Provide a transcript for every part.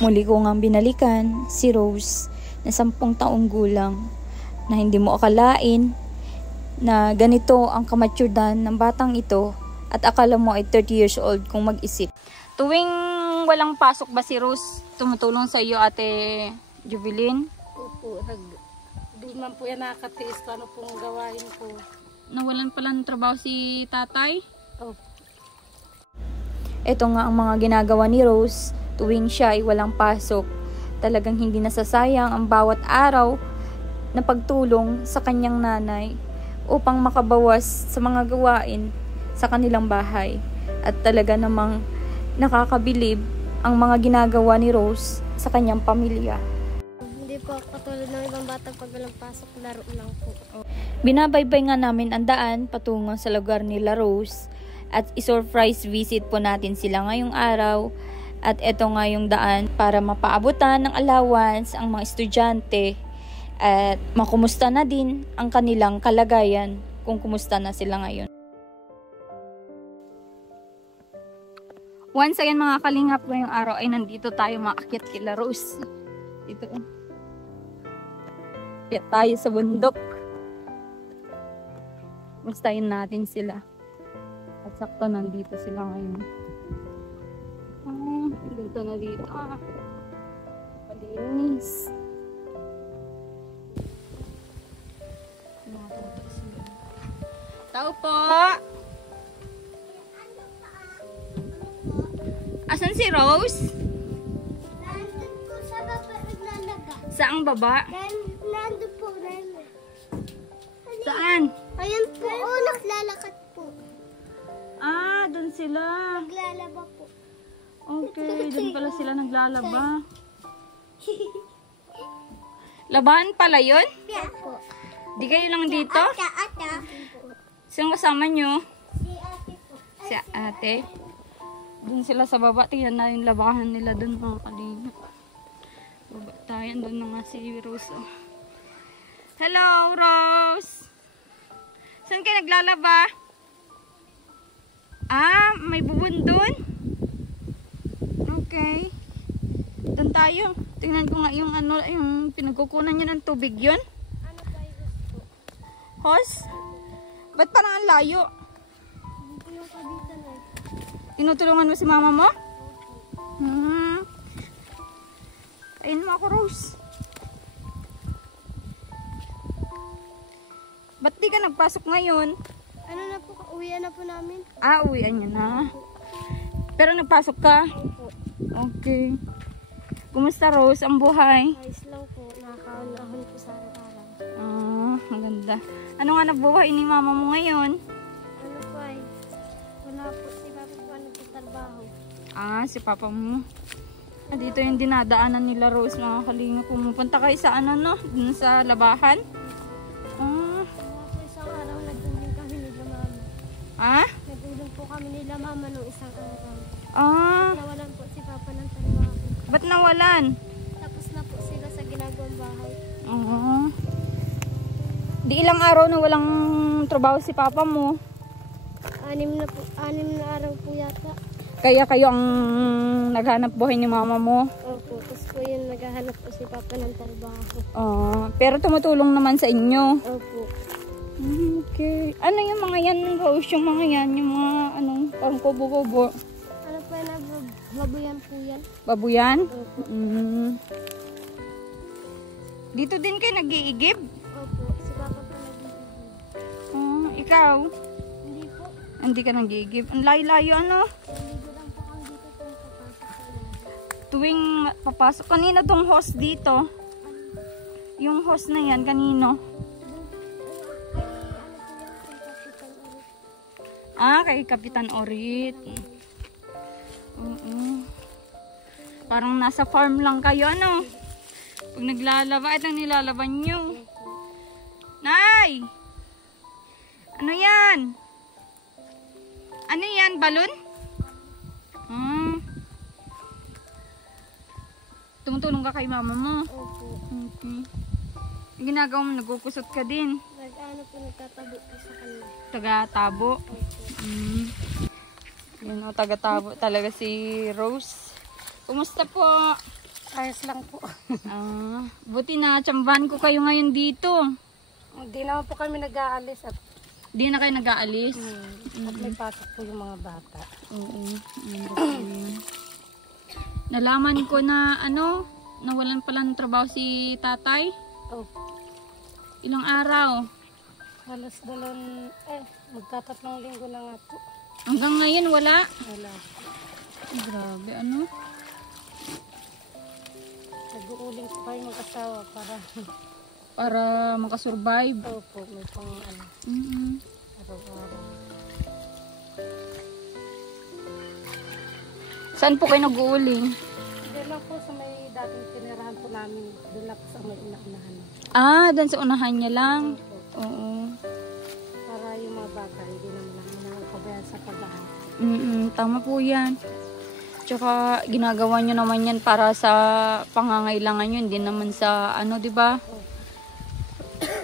Muli ko ngang binalikan si Rose na 10 taong gulang na hindi mo akalain na ganito ang kamatyudan ng batang ito at akala mo ay 30 years old kung mag-isip. Tuwing walang pasok ba si Rose, tumutulong sa iyo, Ate Jubilin? Opo, di man po yan nakatiis kung ano pong gawain ko. Nawalan pala ng trabaho si tatay? Opo. Ito nga ang mga ginagawa ni Rose tuwing siya ay walang pasok. Talagang hindi nasasayang ang bawat araw na pagtulong sa kanyang nanay upang makabawas sa mga gawain sa kanilang bahay. At talaga namang nakakabilib ang mga ginagawa ni Rose sa kanyang pamilya. Hindi po katulad ng ibang bata pag walang pasok, laro lang po. Binabaybay nga namin ang daan patungo sa lugar nila Rose at i-surprise visit po natin sila ngayong araw. At eto nga yung daan para mapaabutan ng allowance ang mga estudyante at makumusta na din ang kanilang kalagayan kung kumusta na sila ngayon. Once again mga kalingap, ngayong araw ay nandito tayo maakyat kila Rose. Dito. Akyat tayo sa bundok. Mustahin natin sila. At sakto nandito sila ngayon. Dito na dito. Palinis. Tao po! Asan si Rose? Nandun po sa baba naglalaga. Saang baba? Nandun po, nandun. Saan? Ayun po, naglalakad po. Ah, doon sila. Naglalaba po. Okay, doon pala sila naglalaba. Labahan pala yun? Yeah po. Di kayo lang dito? Ata. Sino kasama nyo? Si ate po. Si ate. Doon sila sa baba. Tingnan na yung labahan nila doon mga kalingap. Baba tayo. Doon na nga si Rose. Oh. Hello, Rose! Saan kayo naglalaba? Ah, may bubon doon? Okay. Doon tayo. Tingnan ko nga yung ano, yung pinagkukunan niya ng tubig yun. Ano ba yung po? Hose? Ba't parang ang layo? Dito yung kabitan eh. Tinutulungan mo si mama mo? Ayun mo ako, Rose. Ba't di ka nagpasok ngayon? Ano na po, uwian na po namin. Ah, uwian niya na. Pero nagpasok ka? Opo. Okay. Kumusta, Rose, ang buhay? Ayos lang po, nakakaunahon po sa araw-araw. Ah, maganda. Ano nga nabuhay ni mama mo ngayon? Ano po ay, wala po si Papa po nagtatrabaho. Ah, si papa mo. Ah, dito yung dinadaanan nila, Rose, mga kalinga. Pumupunta kayo sa ano, no? Dun sa labahan? Ah. Wala po isang araw, nagtulong kami nila mama. Ah? Nagtulong po kami nila mama nung isang araw. Ah. Nawalan po si Papa ng trabaho. Ba't nawalan? Tapos na po sila sa ginagawang bahay. Oo. Di ilang araw na walang trabaho si papa mo. 6 na araw po yata. Kaya kayo ang naghanap buhay ni mama mo. Opo, tapos po yun naghahanap po si Papa ng trabaho. Pero tumutulong naman sa inyo. Opo. Okay. Ano yung mga yan, Rose? Yung mga yan, yung mga anong pangkubo-kubo. Ano po yan, babuyan po yan. Babuyan? Opo. Dito din kayo nag-iigib? Opo, si Papa po nag-iigib. Ikaw? Hindi po. Hindi ka nag-iigib. Ang layo-layo ano? Naligo lang po kami dito kung papasok sa inyo. Tuwing papasok. Kanino tong host dito? Yung host na yan, kanino? Ah, kay Kapitan Orit. Oo. Parang nasa farm lang kayo, ano? Pag naglalaba, itong nilalaban nyo. Nay! Ano yan? Ano yan? Balon? Tumutulong ka kay mama mo? Opo. Okay. Ginagawa mo, nagkukusot ka din. Nagtatabo po sa kanila. Taga-tabo. Opo. Yun o, taga-tabo talaga si Rose. Kumusta po? Ayos lang po. Buti na tsambahan ko kayo ngayon dito. Hindi naman po kami nag-aalis at, Di na kayo nag-aalis? at may pasok po yung mga bata. Oo. Nalaman ko na nawalan pala ng trabaho si tatay. Oh, Ilang araw? halos magtatatlong linggo na nga po. Hanggang ngayon wala? Wala. Grabe, Nag-uuling po kayo mag-asawa para makasurvive. Opo, may pang araw-araw. Saan po kayo nag-uuling? Doon lang po sa may dating tinirahan po namin. Doon lang po sa may una-unahan. Doon sa unahan niya lang. Opo. Oo. Para yung mga bata, hindi naman lang nakapabayaan sa pag-aaral. Tama po yan. Tsaka ginagawa nyo naman yan para sa pangangailangan nyo. Hindi naman sa di ba?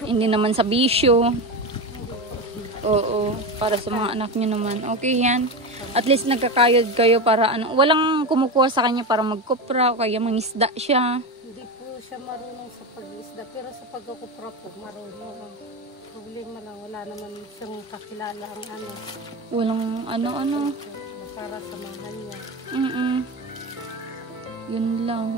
Hindi naman sa bisyo. Oo. Para sa mga anak nyo naman. Okay yan. At least nagkakayod kayo para walang kumukuha sa kanya para magkupra o kaya mangisda siya. Hindi po siya marunong sa pag-isda, pero sa pagkukupra po marunong. Problema lang, wala naman siyang kakilala ang Walang para samahan niya. Yun lang.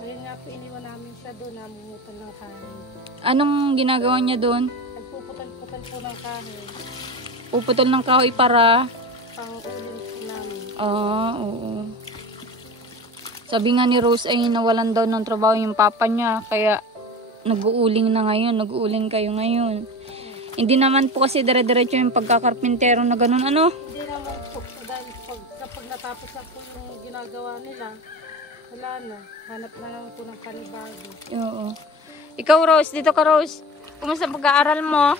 Ngayon nga po iniwan namin siya doon, namumutan ng kahoy. Anong ginagawa niya doon? Nagpuputal-putal po ng kahoy. Puputol ng kahoy para Pang-uling po namin. oo. Sabi nga ni Rose ay nawalan daw ng trabaho yung papa niya, kaya nag-uuling na ngayon, nag-uuling kayo ngayon. Hindi naman po kasi dire-diretso yung pagkakarpintero na ganun, Hindi naman po, dahil kapag natapos na po yung ginagawa nila, wala na, hanap na lang po ng panibago. Oo. Ikaw Rose, dito ka Rose. Kumusta ang pag-aaral mo?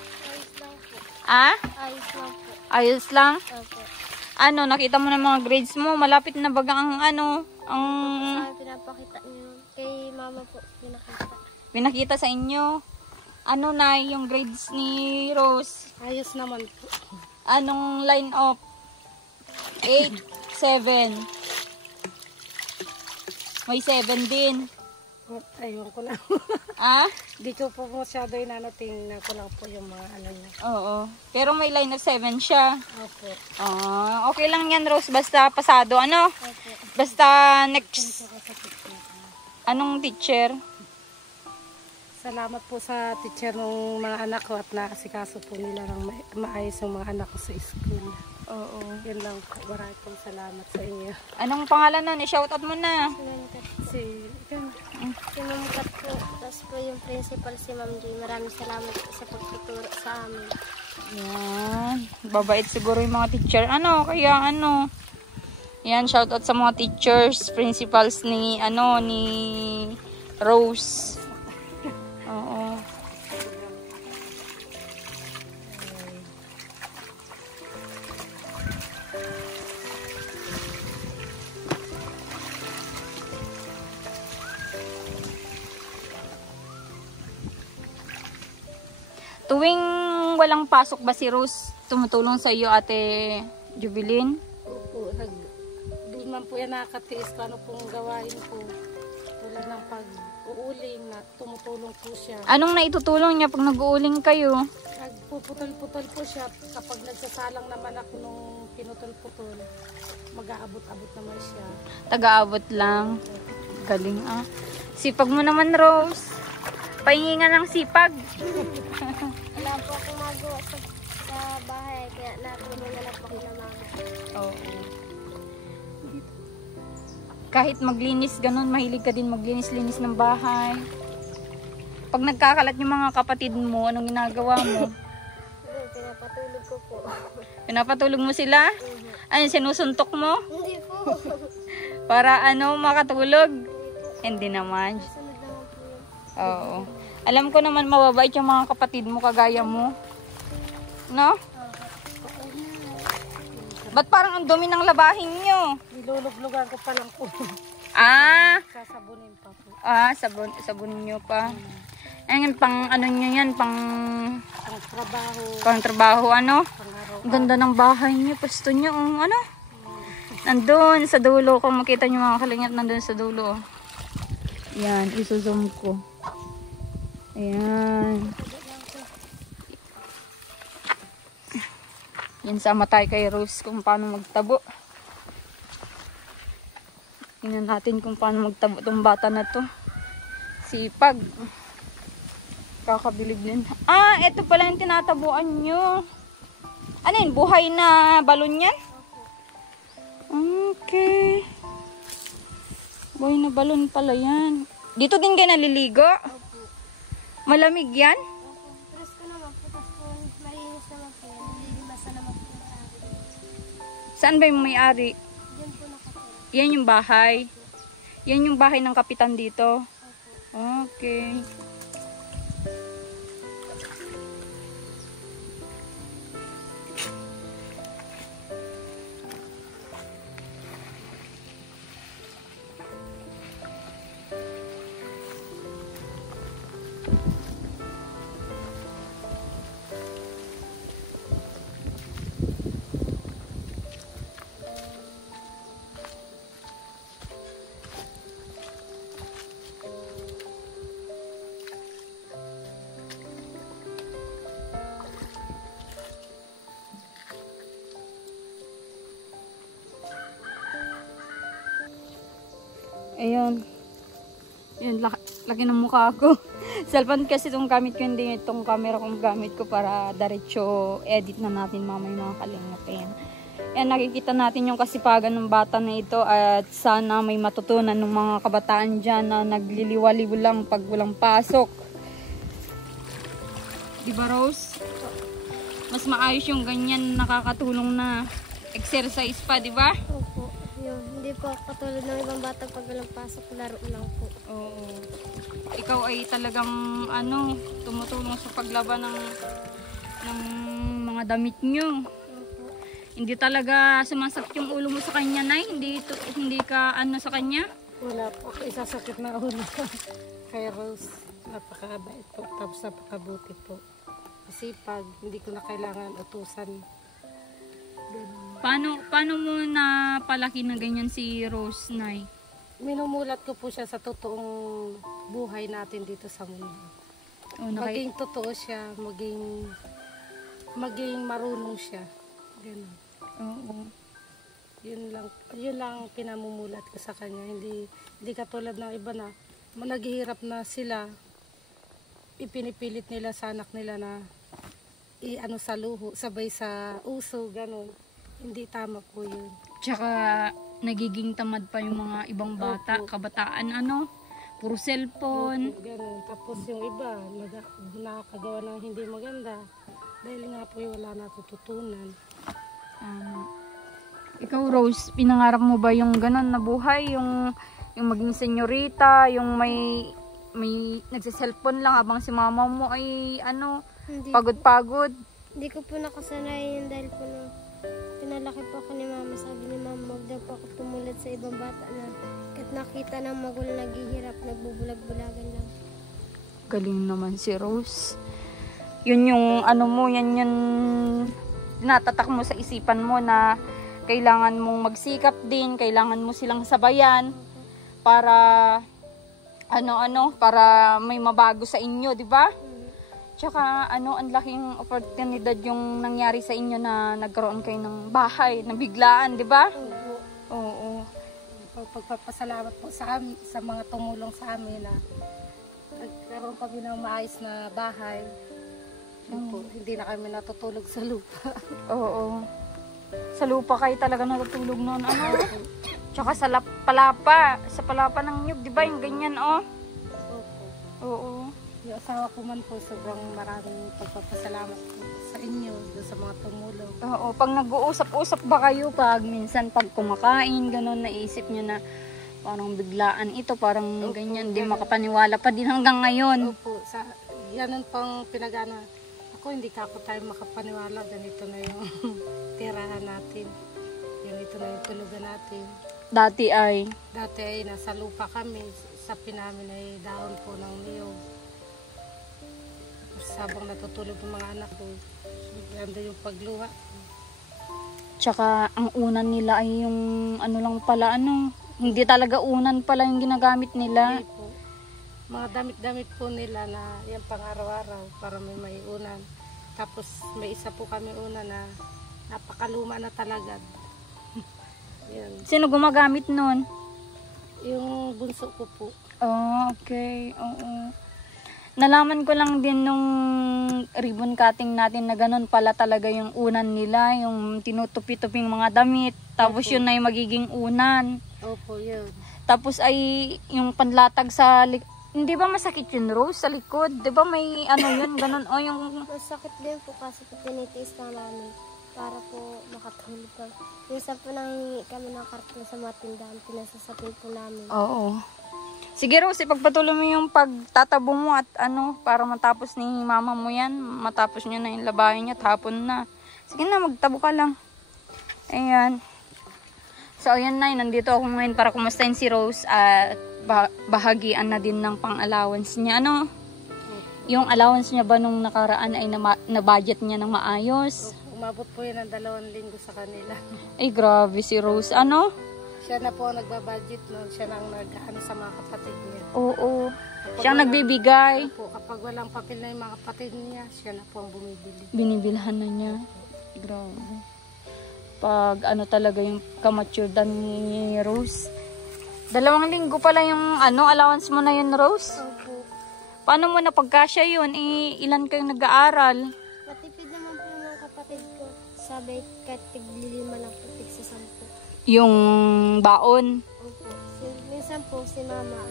Ayos lang po. Ayos lang? Opo. Nakita mo na mga grades mo, malapit na baga ang Pinapakita niyo. Kay mama po, pinakita sa inyo. Na yung grades ni Rose? Ayos naman po. Anong line of? 8, 7. May 7 din. Ayun ko lang. Di ko po masyado tingnan ko lang po yung mga niya. Oo. Pero may line of 7 siya. Opo. Okay lang yan Rose. Basta pasado. Opo. Basta next. Anong teacher? Salamat po sa teacher ng mga anak ko at naasikaso po nila ng maayos yung mga anak ko sa school. Oo. Yan lang po. Maraming pong salamat sa inyo. Anong pangalan nun? I-shoutout mo na. Si Ma'am Kat po. Tapos po yung principal si Ma'am Joy. Maraming salamat po sa pagtuturo sa amin. Yan. Babait siguro yung mga teacher. Yan, shoutout sa mga teachers, principals ni Rose. Oo. Tuwing walang pasok ba si Rose, tumutulong sa iyo Ate Jubilin? Opo, doon man po yan nakatiis ko pong gawain po. Tulad ng pag-uuling na tumutulong po siya. Anong naitutulong niya pag nag-uuling kayo? Nagpuputol-putol po siya. Kapag nagsasalang naman ako nung pinutol-putol, mag-aabot-abot naman siya. Taga-abot lang. Galing Sipag mo naman Rose. Pahingi nga ng sipag. Wala po akong magawa sa bahay. Kaya natulungan na lang po ako ng mama. Oo. Kahit maglinis ganun, mahilig ka din maglinis-linis ng bahay. Pag nagkakalat yung mga kapatid mo, anong ginagawa mo? Pinapatulog ko po. Pinapatulog mo sila? Sinusuntok mo? Hindi po. Para makatulog? Hindi naman. Sunod naman po yun. Oo. Alam ko naman mababait yung mga kapatid mo kagaya mo. No? Ba't parang ang dumi ng labahin nyo? Niluluglugan ko pa lang po. Sasabunin pa po. Sabunin nyo pa. Ayun, pang nyo yan, pang trabaho. Pang trabaho, Pang araw. Ang ganda ng bahay nyo, pwesto nyo, Nandun sa dulo. Kung makita nyo mga kalingap, nandun sa dulo. Yan, iso-zoom ko. Ayan. Yan, sama tayo kay Rose kung paano magtabo. Tingnan natin kung paano magtabo tong bata na to. Sipag. Kakabilib din. Ah, ito pala yung tinatabuan nyo. Ano yun? Buhay na balon yan? Okay. Buhay na balon pala yan. Dito din kayo naliligo? Malamig yan? Tres ko naman po, tapos po malinis naman po yan. Nililibasa naman po yung ari. Saan ba yung may-ari? Diyan po nakatira. Yan yung bahay. Yan yung bahay ng kapitan dito. Okay. Ayun. Yun, laki ng mukha ko. Cellphone kasi itong gamit ko, hindi itong camera kong gamit ko para diretso edit na natin mamaya mga kalingap. Ayan. Ayan, nakikita natin yung kasipagan ng bata na ito at sana may matutunan ng mga kabataan dyan na nagliliwaliw lang pag walang pasok. Diba, Rose? Mas maayos yung ganyan, nakakatulong na exercise pa, diba? Opo. Yun. Hindi po katulad ng ibang bata pag walang pasok, laro lang po. Oo. Ikaw ay talagang tumutulong sa paglaban ng mga damit nyo. Opo. Hindi talaga sumasakit yung ulo mo sa kanya, Nay? Hindi ka sa kanya? Wala po ako isasakit na ulo. Kay Rose, napakabait po, tapos napakabuti po. Kasi pag hindi ko na kailangan utusan. Paano mo napalaki na ganyan si Rose, Nay? Minumulat ko po siya sa totoong buhay natin dito sa mundo. Maging totoo siya, maging marunong siya. Ganun. Oo. Yun lang pinamumulat ko sa kanya. Hindi katulad ng iba na naghihirap na sila, ipinipilit nila sa anak nila na sa luho, sabay sa uso, ganun. Hindi tama po yun. Tsaka nagiging tamad pa yung mga ibang bata, Opo. kabataan, puro cellphone. Ganun. Tapos yung iba, nakakagawa ng hindi maganda. Dahil nga po wala natututunan. Ikaw, Rose, pinangarap mo ba yung ganon na buhay? Yung maging senyorita, yung may nagsiselfone lang habang si mama mo ay Hindi, pagod-pagod. hindi ko po nakasanayan yun dahil po nung pinalaki po ako ni mama. Sabi ni mama, huwag daw po ako tumulad sa ibang bata na kahit nakita ng magulang naghihirap, nagbubulag-bulagan lang. Galing naman si Rose. Yun yung yan yung tinatatak mo sa isipan mo na kailangan mong magsikap din, kailangan mo silang sabayan para para may mabago sa inyo, di ba? Tsaka ang laking oportunidad yung nangyari sa inyo na nagkaroon kayo ng bahay, na biglaan, di ba? Oo. Pagpapasalamat po sa mga tumulong sa amin na nagkaroon kami ng maayos na bahay. Po, hindi na kami natutulog sa lupa. Oo. Sa lupa kayo talaga natutulog noon. Tsaka sa palapa ng nyug, di ba? Yung ganyan, Opo. Oo. Yung asawa ko man po, sobrang maraming pagpapasalamat po sa inyo, sa mga tumulong. Oo. Pag nag-uusap-usap ba kayo, minsan pag kumakain, gano'n, naisip nyo na parang biglaan ito, parang ganyan, di makapaniwala pa din hanggang ngayon. Opo. Yan pang pinagana. Ako, hindi ka po tayo makapaniwala. Ganito na yung tirahan natin. Ganito na yung tulugan natin. Dati ay nasa lupa kami. Sa pinamin ay dahon po ng niyog. Sabang natutulog ng mga anak ko, ganda yung pagluha. Tsaka ang unan nila ay yung ano lang pala, hindi talaga unan pala yung ginagamit nila. Hindi po. Mga damit-damit po nila na yan pang araw-araw para may unan. Tapos may isa po kami unan na napakaluma na talaga. Yan. Sino gumagamit nun? Yung bunso ko po. Oh, okay. Oo. Nalaman ko lang din nung ribbon cutting natin na ganun pala talaga yung unan nila, yung tinutupi-tuping mga damit. Tapos Opo. yun na yung magiging unan. Opo, yun. Tapos ay yung panlatag sa hindi ba masakit yun, Rose, sa likod? Di ba may ano yun, ganun? O yung... Masakit din po kasi po tinitiis na namin para po makatulog ka. Minsan po nangingi kami ng karton sa mga tindahan, pinasasapin po namin. Oo. Sige, Rose, ipagpatuloy mo yung pagtatabo mo at para matapos ni mama mo yan. Matapos niya na yung labahin niya at hapon na. Sige na, magtabo ka lang. Ayan. So, ayan na, nandito ako ngayon para kumustahin si Rose at bahagian na din ng pang-allowance niya. Yung allowance niya ba nung nakaraan ay na-budget niya ng maayos? Umabot po yun ng 2 linggo sa kanila. Ay, grabe si Rose. Siya na po ang nagbabudget noon. Siya na ang nag-ano sa mga kapatid niya. Oo. Siyang nagbibigay. Po, kapag walang papel na yung mga kapatid niya, siya na po ang bumibili. Binibilhan na niya. Grabe. Pag talaga yung kamaturedan ni Rose. 2 linggo pala yung allowance mo na yun, Rose? Opo. Paano mo na pagkasya yun? Ilan kayong nag-aaral? Matipid naman po yung mga kapatid ko. Sabi, kahit tiglilima lang po, tig sa 10. Yung baon? Opo. Minsan po si mama,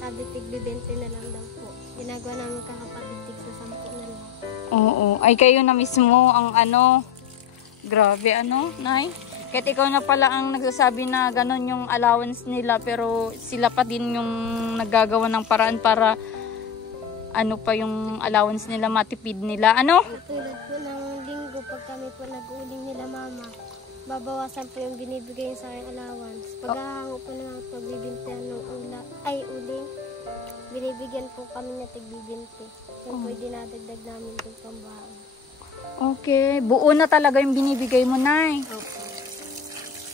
sabi tig-20 na lang daw po. Ginagawa namin kakapatid tig sa 10 na lang. Oo. Ay, kayo na mismo ang grabe Nay? Kahit ikaw na pala ang nagsasabi na gano'n yung allowance nila, pero sila pa din yung naggagawa ng paraan para pa yung allowance nila, matipid nila. Tulad po ng linggo, pag kami po nag-uling nila mama, babawasan po yung binibigay sa akin allowance. Pag hahango po na mga pagbibintihan ng uling, binibigyan po kami na tig-20. Yan po yung dinadagdag namin ng pambaon. Okay. Buo na talaga yung binibigay mo, Nay. Opo.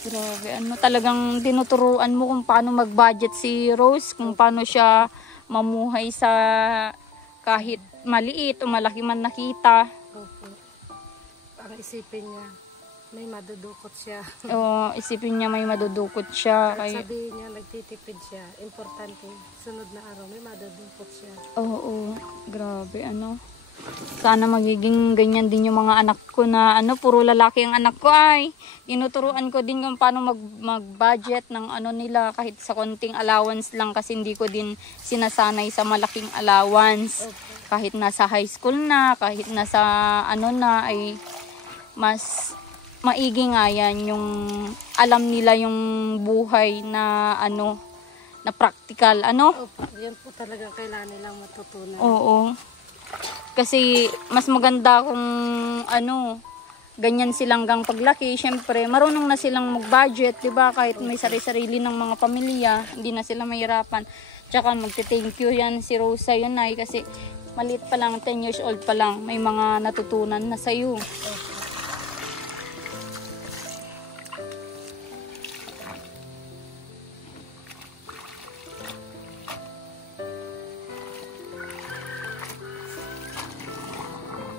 Grabe, talagang tinuturuan mo kung paano mag-budget si Rose, kung paano siya mamuhay sa kahit maliit o malaki man nakita. Opo. Ang isipin niya, may madudukot siya. O, isipin niya may madudukot siya. At sabihin niya, nagtitipid siya. Importante, sunod na araw, may madudukot siya. Oo, grabe, Sana magiging ganyan din yung mga anak ko na puro lalaki ang anak ko ay. Tinuturuan ko din kung paano mag-budget ng nila kahit sa konting allowance lang kasi hindi ko din sinasanay sa malaking allowance. Okay. Kahit nasa high school na, kahit nasa na ay mas maigi nga yan yung alam nila yung buhay na na practical Opo, yan po talagang kailangan nilang matutunan. Oo. Kasi mas maganda kung ganyan silang gang paglaki. Siyempre, marunong na silang mag-budget, 'di ba? Kahit may sarili-sarili ng mga pamilya, hindi na sila mahirapan. Tsaka magte-thank you yan si Rosa yun ay kasi maliit pa lang, 10 years old pa lang, may mga natutunan na sa'yo.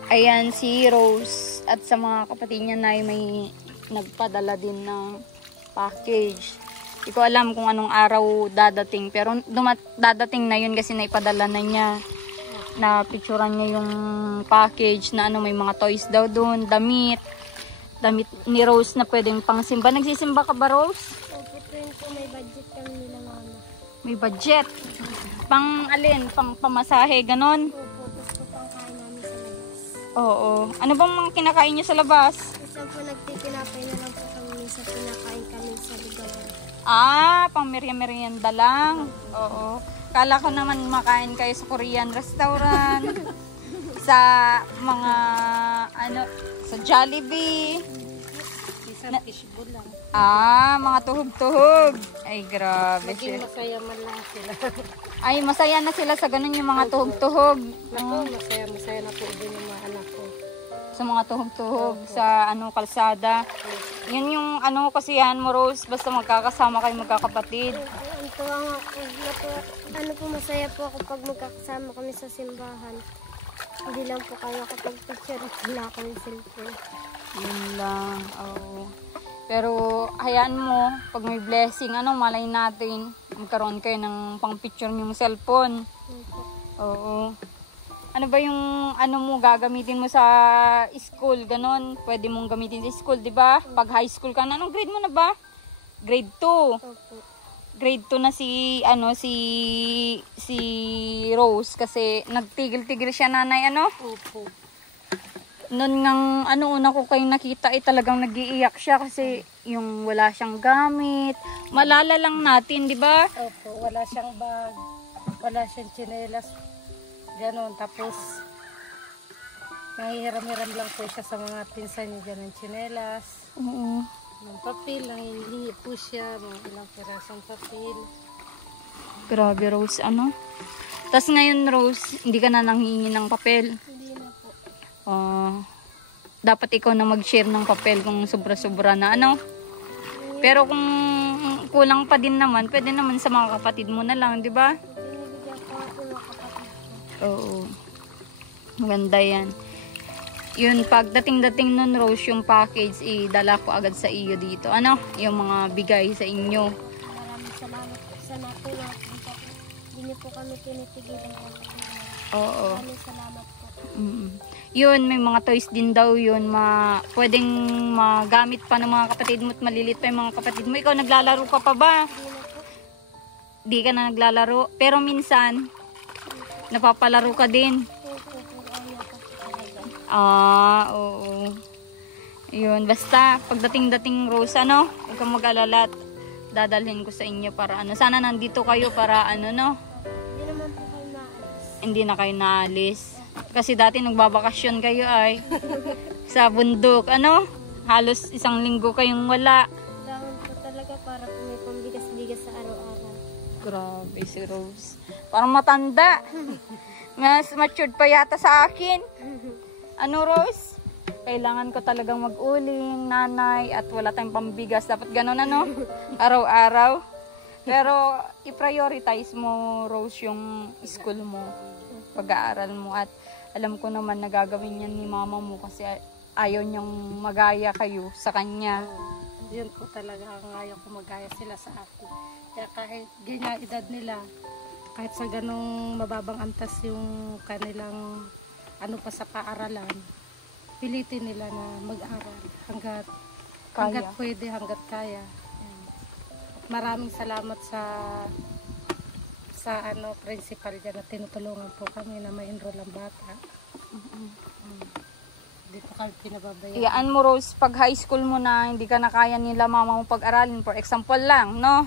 Ayan si Rose at sa mga kapatid niya na may nagpadala din ng package. Hindi ko alam kung anong araw dadating pero dadating na yun kasi naipadala na niya. Na picturean niya yung package na may mga toys daw doon, damit ni Rose na pwedeng pangsimba. Nagsisimba ka ba, Rose? Opo, tuwing po may budget kami nila mama. May budget. Pang alin? Pang pamasahe, ganon? Opo, gusto pang kain namin sa labas. Oo. Ano bang mga kinakain niyo sa labas? Minsan po nagtitinapay na lang po kami, minsan pinakain kami sa ligawan. Pang merienda lang. Oo. Kala ko naman makain kayo sa Korean restaurant. Sa mga sa Jollibee. Isang fishbowl lang. Mga tuhog-tuhog. Ay, grabe Maging siya. masaya man lang sila. Ay, masaya na sila sa ganun yung mga tuhog-tuhog. Naku, masaya na po din yung mga anak ko. sa mga tuhog-tuhog, sa ano kalsada. Yun yung ano kasiyahan mo, Rose, basta magkakasama kayo magkakapatid. Ang tuwa nga po, ano po, masaya po ako pag magkakasama kami sa simbahan. Hindi lang po kayo kapag picture at wala kami cellphone. Yun lang, oo. Pero hayaan mo, pag may blessing, ano, malay natin, magkaroon kayo ng pang-picture yung cellphone. Opo. Oo. Ano ba yung ano mo gagamitin mo sa school, ganon? Pwede mong gamitin sa school, di ba? Pag high school ka na, anong grade mo na ba? Grade 2. Opo. Grade 2 na si ano si Rose kasi nagtigil-tigil siya nanay ano. Opo. Noon ngang ano una ko kayong nakita talagang nagiiyak siya kasi yung wala siyang gamit. Malala lang natin, di ba? Opo, wala siyang bag, wala siyang tsinelas, ganon. Tapos, nangihiram-hiram lang po siya sa mga pinsan niya, ganon, tsinelas, Oo. ng papel, nangihingi po siya, mga ilang pirasong papel. Grabe, Rose, ano? Tapos ngayon, Rose, hindi ka na nanghingi ng papel. Hindi na po. Dapat ikaw na mag-share ng papel kung sobra-sobra na, ano? Pero kung kulang pa din naman, pwede naman sa mga kapatid mo na lang, di ba? Binibigyan ko nga po ng kapatid ko. Oo. Maganda yan. Yun, pagdating-dating nun, Rose, yung package, idala ko agad sa iyo dito. Ano? Yung mga bigay sa inyo. Maraming salamat po sa natulong po. Hindi niyo po kami tinitigilan po. Oo. Maraming salamat po. Yun, may mga toys din daw yun. Pwedeng magamit pa ng mga kapatid mo at malilit pa yung mga kapatid mo. Ikaw, naglalaro ka pa ba? Hindi na po. Di ka na naglalaro. Pero minsan, napapalaro ka din. Opo, pero ayaw ko po talaga. Oo. Yun, basta pagdating-dating Rose, ano, huwag kang mag-alala at dadalhin ko sa inyo para ano. Sana nandito kayo para ano, no? Hindi naman po kayo maalis. Hindi na kayo naalis. Kasi dati nagbabakasyon kayo ay sa bundok, ano? Halos isang linggo kayong wala. Dahon po talaga para po may pambigas-bigas sa araw-araw. Grabe si Rose. Parang matanda. Mas matured pa yata sa akin. Ano, Rose? Kailangan ko talagang mag-uling, nanay, at wala tayong pambigas. Dapat ganun, ano? Araw-araw. Pero i-prioritize mo, Rose, yung school mo, pag-aaral mo. At alam ko naman na gagawin yan ni mama mo kasi ayaw niyang magaya kayo sa kanya. Yun po talaga ang ayaw ko magaya sila sa akin. Kaya kahit ganyan edad nila, kahit sa ganong mababang antas yung kanilang ano pa sa paaralan, pilitin nila na mag-aral hanggat pwede, hanggat kaya. At maraming salamat sa ano principal dyan na tinutulungan po kami na ma-enroll ang bata. Hindi po kami pinababayaan. Iyaan mo, Rose, pag high school mo na hindi ka na kaya nila mama mo pag-aralin, for example lang, no?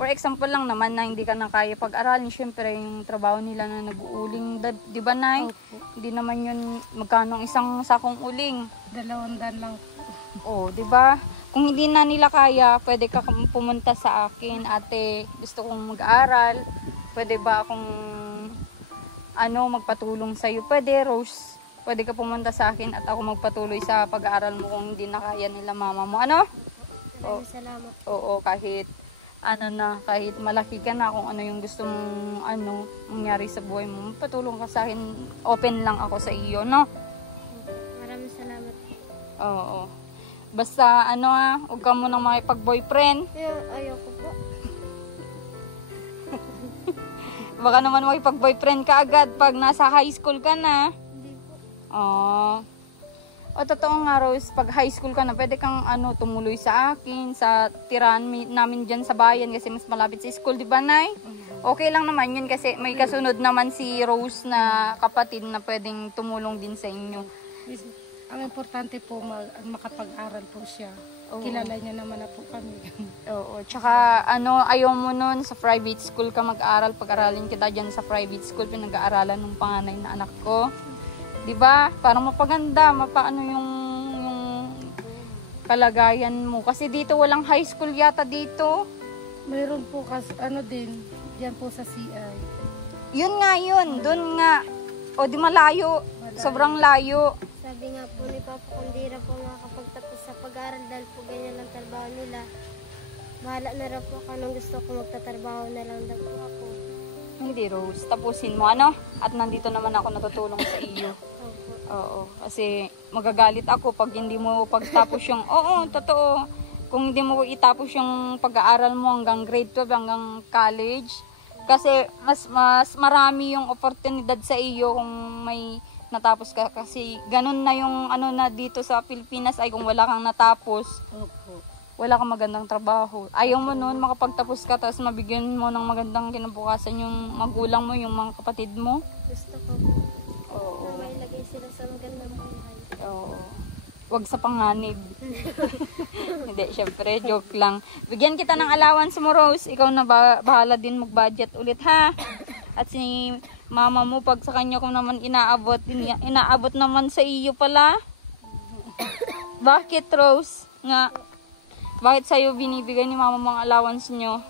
For example lang naman na hindi ka na kaya pag-aralin, syempre yung trabaho nila na nag-uuling, di ba, Nay? Opo. Hindi naman yun magkano isang sakong uling. 200 lang. Oh, di ba? Kung hindi na nila kaya, pwede ka pumunta sa akin, ate, gusto kong mag-aral. Pwede ba akong magpatulong sa iyo? Pwede, Rose. Pwede ka pumunta sa akin at ako magpatuloy sa pag-aaral mo kung hindi na kaya nila mama mo. Ano? Maraming salamat. Oo, kahit kahit malaki ka na, kung ano yung gusto mong mangyari sa buhay mo, patulong ka sa akin, open lang ako sa iyo, no? Maraming salamat. Oo. Basta huwag ka munang makipag-boyfriend. Ayaw ko po. Baka naman makipag-boyfriend ka agad pag nasa high school ka na. Hindi po. O totoo nga, Rose, pag high school ka na, pwede kang tumuloy sa akin, sa tirahan namin dyan sa bayan kasi mas malapit sa school, di ba, Nay? Okay lang naman yun kasi may kasunod naman si Rose na kapatid na pwedeng tumulong din sa inyo. Ang importante po makapag-aral po siya. Oo. Kilala niya naman na po kami. Oo, tsaka ayaw mo nun sa private school ka mag-aral, pag-aralin kita dyan sa private school, pinag-aaralan ng panganay na anak ko. 'Di ba? Parang mapaganda, mapaano yung kalagayan mo. Kasi dito walang high school yata dito. Mayroon po din, diyan po sa CI. Yun nga yun, doon nga. O di malayo, sobrang layo. Sa Sabi nga po ni Papa, kung di na po makakapagtapos sa pag-aaral dahil po ganyan lang trabaho nila, bahala na rin po ako nung gusto ko magtatrabaho na lang daw po ako. Hindi, Rose. Tapusin mo, ano? At nandito naman ako natutulong sa iyo. Opo. Oo. Kasi magagalit ako pag hindi mo pagtapos yung... Oo, totoo. Kung hindi mo itapos yung pag-aaral mo hanggang grade 12, hanggang college. Kasi mas marami yung oportunidad sa iyo kung may natapos ka. Kasi ganun na yung ano na dito sa Pilipinas ay kung wala kang natapos, Opo. wala kang magandang trabaho. Ayaw mo noon makapagtapos ka tapos mabigyan mo ng magandang kinabukasan yung magulang mo, yung mga kapatid mo. Gusto ko po Oo. na mailagay sila sa magandang buhay. Oo. Wag sa panganib. Hindi, syempre, joke lang. Bigyan kita ng allowance mo, Rose. Ikaw na bahala din mag-budget ulit, ha? At si mama mo, pag sa kanya kung naman inaabot naman sa iyo pala. Bakit, Rose? Nga, bakit sa'yo binibigay ni mama mo ang allowance nyo?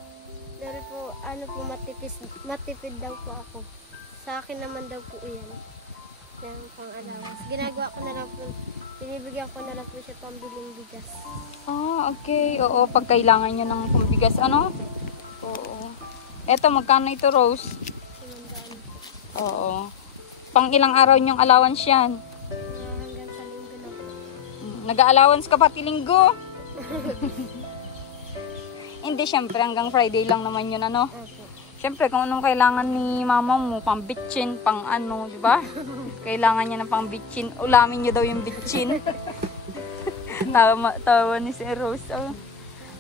Dahil po, ano po, matipid daw po ako. Sa akin naman daw po yan. Yung pang-allowance. Ginagawa ko na lang po, binibigyan ko na lang po siya pambiling bigas. Ah, okay. Oo, pag kailangan nyo ng pambigas, ano? Oo. Eto, magkano ito, Rose? Sinandaan po. Oo. Pang ilang araw nyong allowance yan? Hanggang sa linggo na po. Nag-allowance ka pati linggo? Hindi, syempre, hanggang Friday lang naman yun, ano? Opo. Syempre, kung anong kailangan ni mama mo, pang bitchin, pang ano, di ba? Kailangan niya ng pang bitchin. Ulamin niyo daw yung bitchin. Tawa ni si Rose. Oh.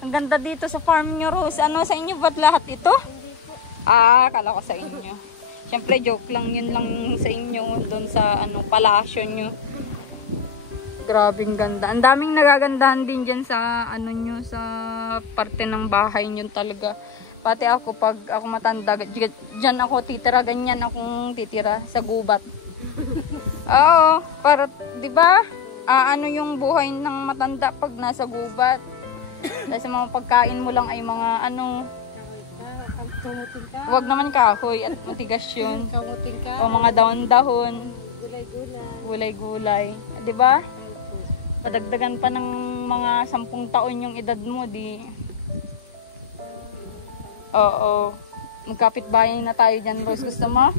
Ang ganda dito sa farm niyo, Rose. Ano, sa inyo ba't lahat ito? Hindi po. Ah, kala ko sa inyo. Syempre, joke lang yun lang sa inyo, doon sa ano, palasyo nyo. Grabing ganda. Ang daming nagagandahan din dyan sa ano nyo, sa parte ng bahay nyo talaga. Pati ako, pag ako matanda, dyan ako titira, ganyan akong titira sa gubat. Oo, para, di ba? Ano yung buhay ng matanda pag nasa gubat? Dahil sa mga pagkain mo lang ay mga ano, Kamutin ka. huwag naman kahoy at matigas yun. Kamutin ka. O mga dahon-dahon, Gulay-gulay. gulay-gulay. Di ba? Opo. Padagdagan pa ng mga 10 taon yung edad mo, di. Oo. Magkapit-bahay na tayo dyan, Rose. Gusto mo?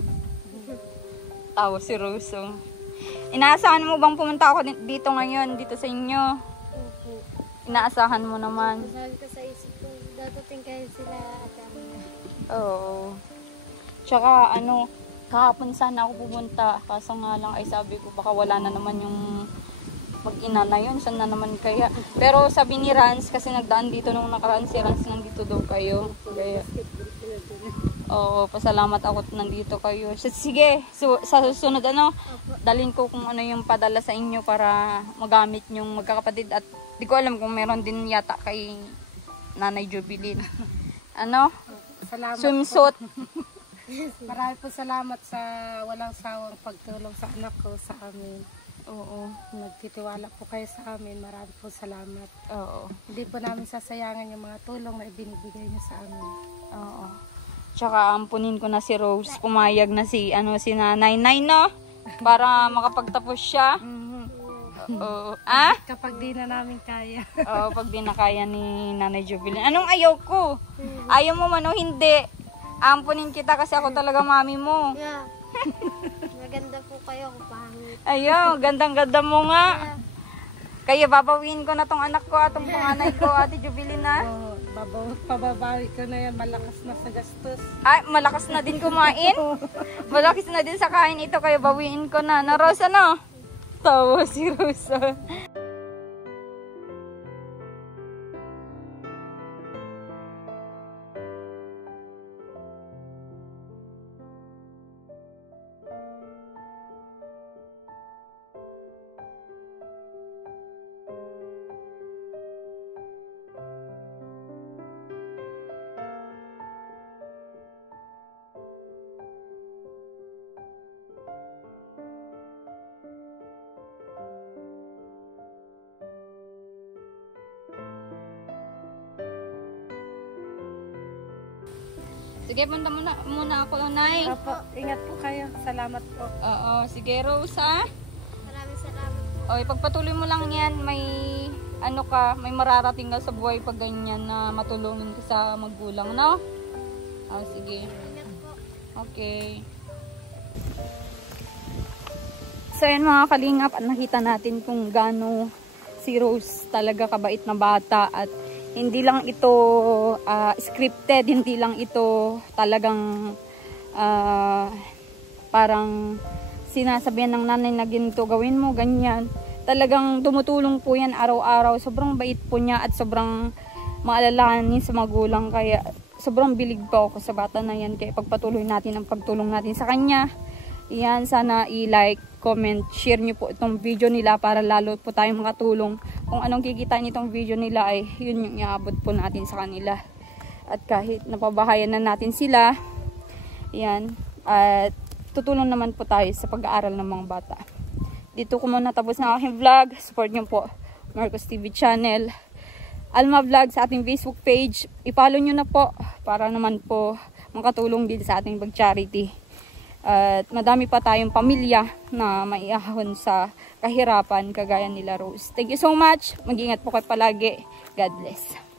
Tawa si Rose. Oh. Inaasahan mo bang pumunta ako dito ngayon, dito sa inyo? Opo. Inaasahan mo naman. Sabi ko sa isip ko, dadating kayo sila at Oo. Tsaka ano, kahapon sana ako pumunta. Kaso nga lang ay sabi ko baka wala na naman yung mag-ina na yun. Saan na naman kaya? Pero sabi ni Rans, kasi nagdaan dito nung nakaraan si Rans, nandito daw kayo. Kaya, oo, pasalamat ako at nandito kayo. Sige, sa susunod ano, dalhin ko kung ano yung padala sa inyo para magamit yung magkakapatid. At di ko alam kung meron din yata kay Nanay Jubilin. Ano? Salamat Swimsuit. Marami po salamat sa walang sawang pagtulong sa anak ko, sa amin. Oo. Nagtitiwala po kayo sa amin. Marami po salamat. Oo. Hindi po namin sasayangan yung mga tulong na ibinibigay niyo sa amin. Oo. Tsaka ampunin ko na si Rose. Pumayag na si Nanay Nay, no? Para makapagtapos siya. Oo. Ah? Kapag di na namin kaya. Oo, pag di na kaya ni Nanay Jubilin. Anong ayaw ko? Ayaw mo man o hindi? Ampunin kita kasi ako talaga mami mo. yeah. Maganda po kayo kung pangit. Ayaw, gandang-ganda mo nga. Kaya babawiin ko na tong anak ko at tong panganay ko, Ate Jubilin, na. Oh, pababawi ko na yan. Malakas na sa gastos. Ay, malakas na din kumain. Malakas na din sa kain ito, kaya bawiin ko na. Na Rosa, no? Tawa si Rosa. Sige, punta muna ako, Nay. Opo, ingat po kayo. Salamat po. Oo, sige, Rosa. Maraming salamat po. Okay, pagpatuloy mo lang yan, may ano ka, may mararating ka sa buhay pag ganyan na matulungin ka sa magulang, no? Oh, sige. Okay. So yan mga kalingap, at nakita natin kung gaano si Rose talaga kabait na bata, at hindi lang ito scripted, hindi lang ito talagang parang sinasabihan ng nanay na ganito gawin mo, ganyan. Talagang tumutulong po yan araw-araw. Sobrang bait po niya at sobrang maalalahanin sa magulang. Kaya sobrang bilig po ako sa bata na yan. Kaya pagpatuloy natin ang pagtulong natin sa kanya. Yan, sana i-like, comment, share nyo po itong video nila para lalo po tayong makatulong. Kung anong kikita nitong video nila ay yun yung iabot po natin sa kanila. At kahit napabahayan na natin sila, yan, at tutulong naman po tayo sa pag-aaral ng mga bata. Dito ko muna tapos na aking vlog. Support nyo po Marcos TV channel, Alma Vlog sa ating Facebook page. I-follow nyo na po para naman po makatulong din sa ating pag-charity. At madami pa tayong pamilya na maiahon sa kahirapan kagaya nila Rose. Thank you so much. Mag-ingat po kayo palagi. God bless.